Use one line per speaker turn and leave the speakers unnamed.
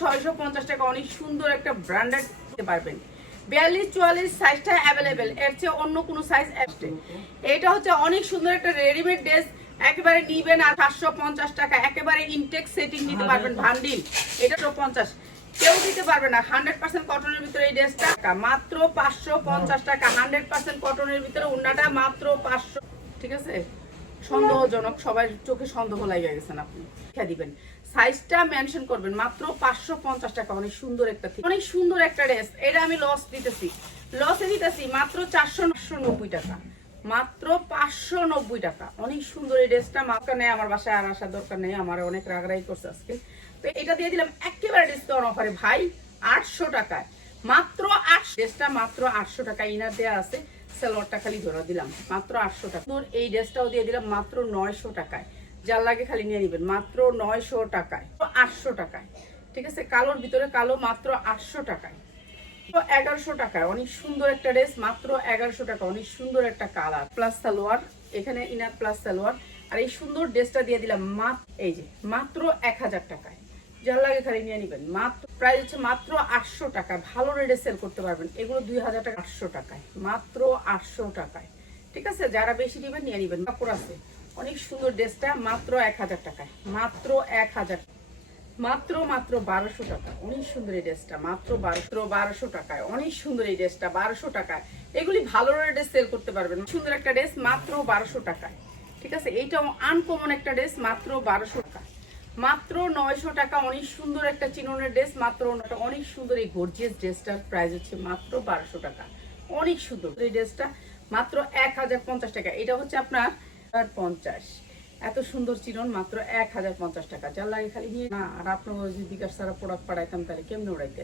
ছয়শো পঞ্চাশ টাকা। অনেক সুন্দর একটা ব্র্যান্ডেড দিতে পারবেন। বিয়াল্লিশ চুয়াল্লিশ সাইজটা অ্যাভেলেবেল এর চেয়ে অন্য কোনো সাইজ এটা হচ্ছে অনেক সুন্দর একটা রেডিমেড ড্রেস একেবারে নিবেন আর সাতশো পঞ্চাশ টাকা। একেবারে ইনটেক সেটিং নিতে পারবেন ভান্ডিল এটা তো পঞ্চাশ। কেউ দিতে পারবে না। হান্ড্রেড পার্সেন্ট কটনের ভিতরে এই ড্রেসটা মাত্র পাঁচশো পঞ্চাশ টাকা। হান্ড্রেড পার্সেন্ট কটনের ভিতরে উন্নাটা মাত্র পাঁচশো। ঠিক আছে? সন্দেহজনক, সবার চোখে সন্দেহ লাগিয়ে গেছেন আপনি। লিখে দিবেন। সাইজটা মেনশন করবেন, মাত্র পাঁচশো পঞ্চাশ টাকা, অনেক সুন্দর একটা অনেক সুন্দর একটা ড্রেস। এটা আমি লস দিতেছি। লসে দিতেছি মাত্র চারশো নশো নব্বই টাকা। মাত্র পাঁচশো নব্বই টাকা। অনেক সুন্দর এই ড্রেসটা। মাত্র নেই আমার বাসায়, আর আসার দরকার নেই। আমার অনেক রাগরাই করছে আজকে। তো এটা দিয়ে দিলাম একেবারে ডিসকাউন্ট অফারে ভাই, আটশো টাকায়। মাত্র আটশো ড্রেসটা মাত্র আটশো টাকা ইনার দেওয়া আছে। সালোয়ারটা খালি ধরা দিলাম, মাত্র আটশো টাকা। তোর এই ড্রেসটাও দিয়ে দিলাম মাত্র নয়শো টাকায়। যার লাগে খালি নিয়ে নিবেন, মাত্র নয়শো টাকায়, আটশো টাকায়। ঠিক আছে? কালোর ভিতরে কালো মাত্র আটশো টাকায়। এগারোশো টাকায়, অনেক সুন্দর একটা ড্রেস, মাত্র এগারোশো টাকা, অনেক সুন্দর একটা কালার। প্লাস সালোয়ার, এখানে ইনার প্লাস সালোয়ার। আর এই সুন্দর ড্রেসটা দিয়ে দিলাম মাত্র এই যে, মাত্র এক হাজার টাকায়। যার খালি নিয়ে নিবেন। মাত্র প্রাইস হচ্ছে মাত্র আটশো টাকা ভালো রেটে সেল করতে পারবেন। এগুলো দুই হাজার টাকা আটশো টাকায়। মাত্র আটশো টাকায়। ঠিক আছে? যারা বেশি নেবেন নিয়ে নিবেন। কাপড় আছে। অনেক সুন্দর ড্রেসটা মাত্র এক হাজার টাকায়। মাত্র এক হাজার মাত্র মাত্র বারোশো টাকা। অনেক সুন্দর এই ড্রেসটা। মাত্র বারোশো বারোশো টাকায়। অনেক সুন্দর এই ড্রেসটা। বারোশো টাকায়। এগুলি ভালো রেটে সেল করতে পারবেন। সুন্দর একটা ড্রেস মাত্র বারোশো টাকায়। ঠিক আছে? এইটাও আনকমন একটা ড্রেস মাত্র বারোশো টাকা মাত্র নয়শো টাকা, অনেক সুন্দর একটা চিননের ড্রেস, মাত্র অনেক সুন্দর এই গর্জিয়াস ড্রেসটার প্রাইস হচ্ছে মাত্র বারোশো টাকা। অনেক সুন্দর। এই ড্রেসটা মাত্র এক হাজার পঞ্চাশ টাকা। এটা হচ্ছে আপনার পঞ্চাশ। এত সুন্দর চিরন, মাত্র এক হাজার পঞ্চাশ টাকা। যার লাগে খালি নিয়ে না, আর আপনার যদি সারা প্রোডাক্ট পাঠাইতাম, তাহলে কেমনে উড়াইতে